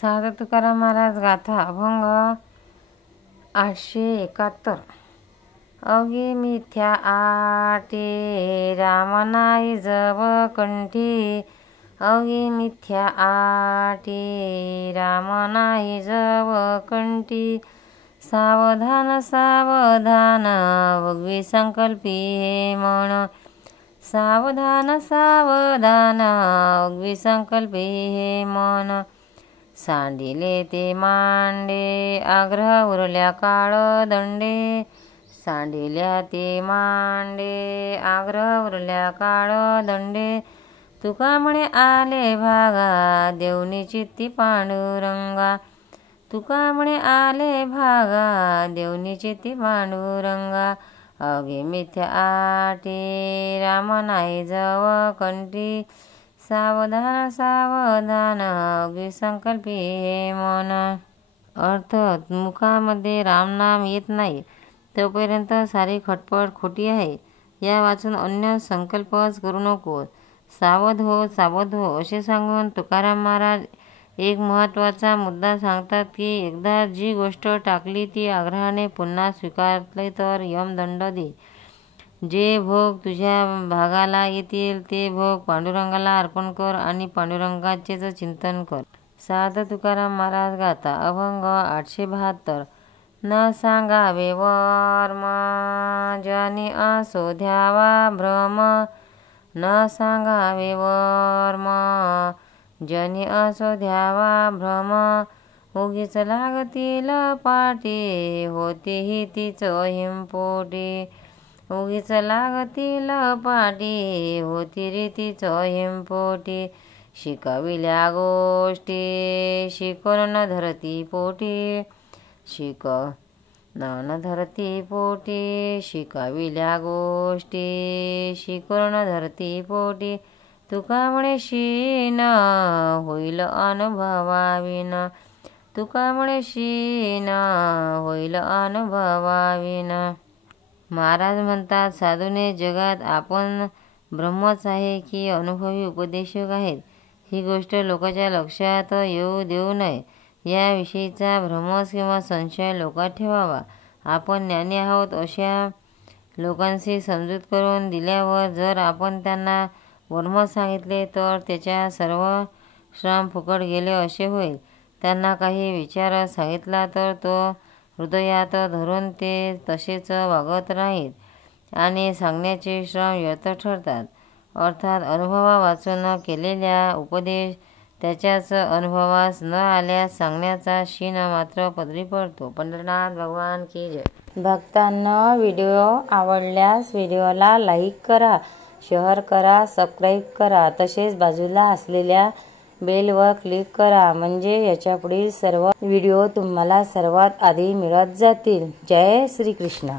साधू तुकाराम महाराज गाथा अभंग 871। अवघी मिथ्या आटे राम नाही जव कंठी, अवघी मिथ्या आटे राम नाही जव कंठी। सावधान सावधान वगवी संकल्पी हे मन, सावधान सावधान वगवी संकल्पी हे मन। सांडिले ते मांडे आग्रह उरल्या काळ दंडे, सांडिल्या ते मांडे आग्रह उरल्या काळ दंडे। तुका म्हणे आले भागा देऊनी चित्ती पांडुरंगा, तुका म्हणे आले भागा देऊनी चित्ती पांडुरंगा। अवघे मिथ्या आटे राम नाही जव कंठी, सावधान सावधान अवघी संकल्पी हे मन। अर्थ, मुखामध्ये रामनाम येत नाही तोपर्यंत सारी खटपट खोटी आहे। या वाचून अन्य संकल्पच करू नको। सावध हो असे सांगून तुकाराम महाराज एक महत्त्वाचा मुद्दा सांगतात की एकदा जी गोष्ट टाकली ती आग्रहाने पुन्हा स्वीकारली तर यमदंड दे। जे भोग तुझ्या भागाला येतील ते भोग पांडुरंगाला अर्पण कर आणि पांडुरंगाचेच चिंतन कर। साधू तुकाराम महाराज गाथा अभंग 872। न सांगावे वर्म जनी असो ध्यावा भ्रम, न सांगावे वर्म जनी असो ध्यावा भ्रम। उगीच लागतील पाटी होतीही तीच हिंपोटी, उगीच लागतील पाटी होती रीतीच हिंपोटी। शिकविल्या गोष्टी शिकवून न धरती पोटी, शिकवून न धरती पोटी। शिकविल्या गोष्टी शिकवून न धरती पोटी। तुका म्हणे शीन होईल अनुभवाविन, तुका म्हणे शीन होईल अनुभवाविन। महाराज म्हणतात, साधूने जगात आपण ब्रह्मच आहे की अनुभवी उपदेशक आहेत ही गोष्ट लोकांच्या लक्षात येऊ देऊ नये। याविषयीचा भ्रमच किंवा संशय लोकात ठेवावा। आपण ज्ञानी आहोत अशा लोकांशी समजूत करून दिल्यावर जर आपण त्यांना वर्म सांगितले तर त्याच्या सर्व श्रम फुकट गेले असे होईल। त्यांना काही विचार सांगितला तर तो हृदयात धरून ते तसेच वागत नाहीत आणि सांगण्याचे श्रम व्यर्थ ठरतात। अर्थात अनुभवा वाचून केलेल्या उपदेश त्याच्याच अनुभवास न आल्यास सांगण्याचा शीन मात्र पदरी पडतो। पंढरीनाथ भगवान की जय। भक्तांनो, व्हिडिओ आवडल्यास व्हिडिओला लाईक करा, शेअर करा, सबस्क्राईब करा, तसेच बाजूला असलेल्या बेलवर क्लिक करा म्हणजे याच्यापुढील सर्व व्हिडिओ तुम्हाला सर्वात आधी मिळत जातील। जय श्री कृष्ण।